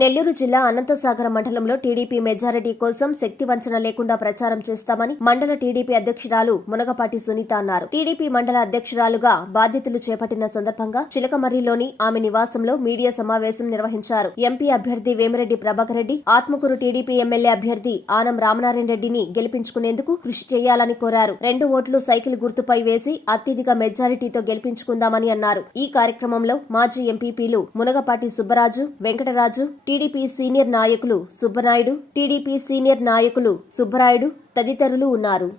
నెల్లూరు జిల్లా అనంతసాగర మండలంలో TDP majority కోసం శక్తి వంచన లేకుండా ప్రచారం చేస్తామని మండల టీడీపీ అధ్యక్షురాలు మునగపాటి సునీత అన్నారు. టీడీపీ మండల అధ్యక్షురాలుగా బాధ్యతలు చేపట్టిన సందర్భంగా చిలకమర్రిలోని ఆమె నివాసంలో మీడియా సమావేశం నిర్వహించారు. ఎంపీ అభ్యర్థి వేమిరెడ్డి ప్రభాకర్ రెడ్డి ఆత్మకూరు టీడీపీ ఎమ్మెల్యే అభ్యర్థి ఆనం రామనారాయణ రెడ్డిని గెలిపించుకునేందుకు కృషి చేయాలని కోరారు. రెండు ఓట్లు సైకిల్ గుర్తుపై వేసి అత్యధిక మెజారిటీతో గెలిపించుకుందామని అన్నారు. ఈ కార్యక్రమంలో మాజీ ఎంపీపీలు మునగపాటి సుబ్బరాజు వెంకటరాజు టీడీపీ సీనియర్ నాయకులు సుబ్బనాయుడు టీడీపీ సీనియర్ నాయకులు సుబ్బరాయుడు తదితరులు ఉన్నారు.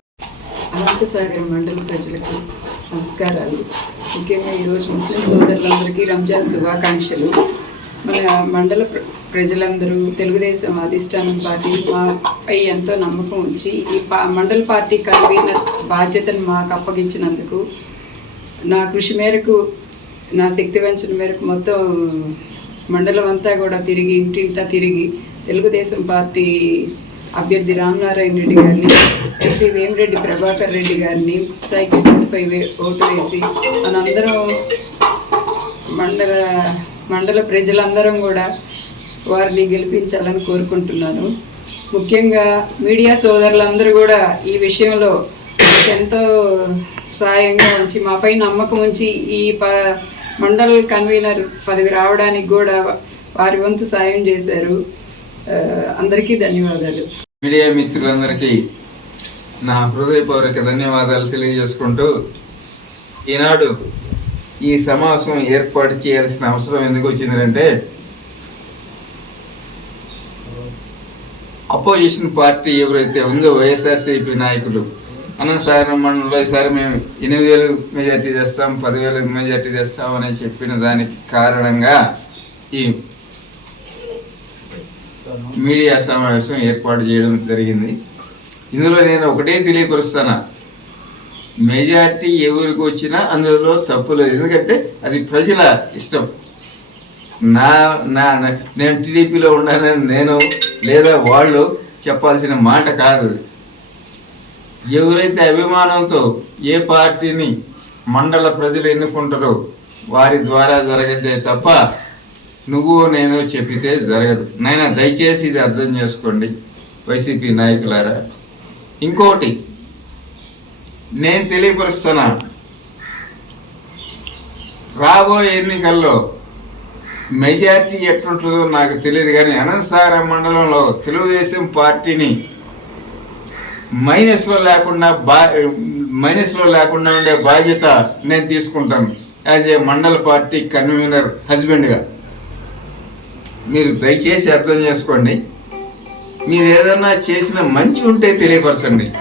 అనంతసాగరం మండల ప్రజలకు నమస్కారాలు. ముఖ్యంగా ఈరోజు ముస్లిం సోదరులందరికీ రంజాన్ శుభాకాంక్షలు. మన మండల ప్ర- ప్రజలందరూ తెలుగుదేశం అధిష్టానం పార్టీ మాపై ఎంతో నమ్మకం ఉంచి ఈ పా మండల పార్టీ కన్వీనర్ బాధ్యతను మాకు అప్పగించినందుకు నా కృషి మేరకు నా శక్తి వంచన మేరకు మొత్తం మండలం అంతా కూడా తిరిగి ఇంటింటా తిరిగి తెలుగుదేశం పార్టీ అభ్యర్థి రామనారాయణ రెడ్డి గారిని ఎంపీ వేమిరెడ్డి ప్రభాకర్ రెడ్డి గారిని సైకిల్ గుర్తుపై ఓటు వేసి మనందరం మండల మండల ప్రజలందరం కూడా వారిని గెలిపించాలని కోరుకుంటున్నాను. ముఖ్యంగా మీడియా సోదరులందరూ కూడా ఈ విషయంలో ఎంతో సాయంగా ఉంచి మాపై నమ్మకం ఉంచి ఈ ప మండల్ కన్వీనర్ పదవి రావడానికి కూడా వారి వంతు సాయం చేశారు. అందరికీ ధన్యవాదాలు. మీడియా మిత్రులందరికీ నా హృదయపూర్వక ధన్యవాదాలు తెలియజేసుకుంటూ ఈనాడు ఈ సమావేశం ఏర్పాటు చేయాల్సిన అవసరం ఎందుకు వచ్చిందంటే అపోజిషన్ పార్టీ ఎవరైతే ఉందో వైఎస్ఆర్సీపీ నాయకులు అనంతసాగరం మండలంలో ఈసారి మేము ఎనిమిది వేలు మెజార్టీ తెస్తాం పదివేలు మెజార్టీ తెస్తామని చెప్పిన దానికి కారణంగా ఈ మీడియా సమావేశం ఏర్పాటు చేయడం జరిగింది. ఇందులో నేను ఒకటే తెలియపరుస్తాను. మెజార్టీ ఎవరికి వచ్చినా అందులో తప్పు లేదు. ఎందుకంటే అది ప్రజల ఇష్టం. నా నా నా- నేను టీడీపీలో ఉన్నానని నేను లేదా వాళ్ళు చెప్పాల్సిన మాట కాదు. ఎవరైతే అభిమానంతో ఏ పార్టీని మండల ప్రజలు ఎన్నుకుంటారో వారి ద్వారా జరగదే తప్ప నువ్వు నేను చెప్పితే జరగదు. నైనా దయచేసి ఇది అర్థం చేసుకోండి వైసీపీ నాయకులారా. ఇంకోటి నేను తెలియపరుస్తున్నా రాబోయే ఎన్నికల్లో మెజార్టీ ఎట్లుంటుందో నాకు తెలియదు కానీ అనంతసార మండలంలో తెలుగుదేశం పార్టీని మైనస్లో లేకుండా బా మైనస్లో లేకుండా ఉండే బాధ్యత నేను తీసుకుంటాను. యాజ్ ఏ మండల పార్టీ కన్వీనర్ హస్బెండ్గా. మీరు దయచేసి అర్థం చేసుకోండి. మీరు ఏదన్నా చేసిన మంచి ఉంటే తెలియపరచండి.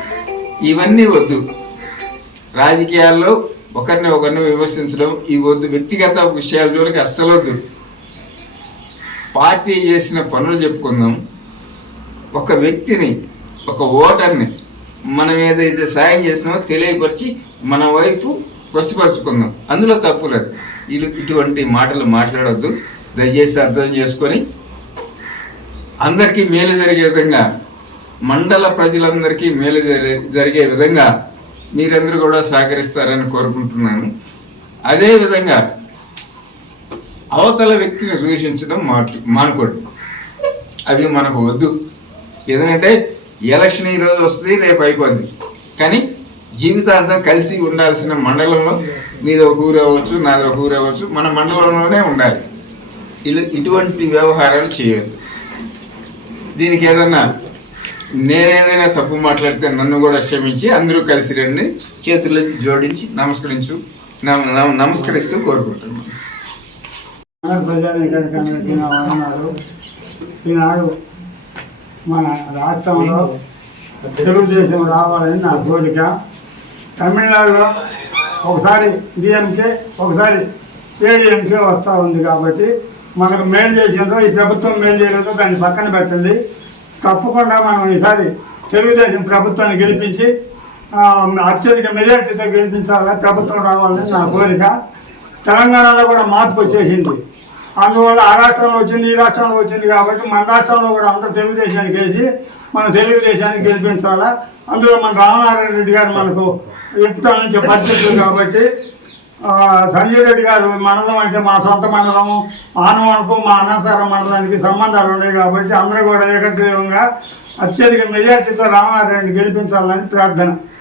ఇవన్నీ వద్దు. రాజకీయాల్లో ఒకరిని ఒకరిని విమర్శించడం ఇవి వద్దు. వ్యక్తిగత విషయాల జోలికి అస్సలు వద్దు. పార్టీ చేసిన పనులు చెప్పుకుందాం. ఒక వ్యక్తిని ఒక ఓటర్ని మనం ఏదైతే సాయం చేసినామో తెలియపరిచి మన వైపు వశపరుచుకుందాం అందులో తప్పు లేదు. వీళ్ళు ఇటువంటి మాటలు మాట్లాడొద్దు. దయచేసి అర్థం చేసుకొని అందరికీ మేలు జరిగే విధంగా మండల ప్రజలందరికీ మేలు జరిగే జరిగే విధంగా మీరందరూ కూడా సహకరిస్తారని కోరుకుంటున్నాను. అదేవిధంగా అవతల వ్యక్తిని దూషించడం మాటు మానుకోండి. అవి మనకు వద్దు. ఎందుకంటే ఎలక్షన్ ఈరోజు వస్తుంది రేపు అయిపోద్ది. కానీ జీవితాంతం కలిసి ఉండాల్సిన మండలంలో మీది ఒక ఊరు అవ్వచ్చు నాది ఒక ఊరు అవ్వచ్చు మన మండలంలోనే ఉండాలి. ఇలా ఇటువంటి వ్యవహారాలు చేయొద్దు. దీనికి ఏదన్నా నేనేదైనా తప్పు మాట్లాడితే నన్ను కూడా క్షమించి అందరూ కలిసి రండి చేతులు జోడించి నమస్కరించు నమస్కరిస్తూ కోరుకుంటున్నాను. ఈనాడు మన రాష్ట్రంలో తెలుగుదేశం రావాలని నా కోరిక. తమిళనాడులో ఒకసారి డిఎంకే ఒకసారి ఏడిఎంకే వస్తూ ఉంది కాబట్టి మనకు మేలు చేసినతో ఈ ప్రభుత్వం మేలు చేయడంతో దాన్ని పక్కన పెట్టండి. తప్పకుండా మనం ఈసారి తెలుగుదేశం ప్రభుత్వాన్ని గెలిపించి అత్యధిక మెజార్టీతో గెలిపించాలని ప్రభుత్వం రావాలని నా కోరిక. తెలంగాణలో కూడా మార్పు వచ్చేసింది. అందువల్ల ఆ రాష్ట్రంలో వచ్చింది ఈ రాష్ట్రంలో వచ్చింది కాబట్టి మన రాష్ట్రంలో కూడా అందరూ తెలుగుదేశానికి వేసి మన తెలుగుదేశానికి గెలిపించాలా? అందులో మన రామనారాయణ రెడ్డి గారు మనకు ఎప్పుడు నుంచి పరిస్థితులు కాబట్టి సంజయ్ రెడ్డి గారు మండలం అంటే మా సొంత మండలం ఆనవాలకు మా అనంతరం మండలానికి సంబంధాలు ఉన్నాయి కాబట్టి అందరూ కూడా ఏకగ్రీవంగా అత్యధిక మెజార్టీతో రామారెడ్డిని గెలిపించాలని ప్రార్థన.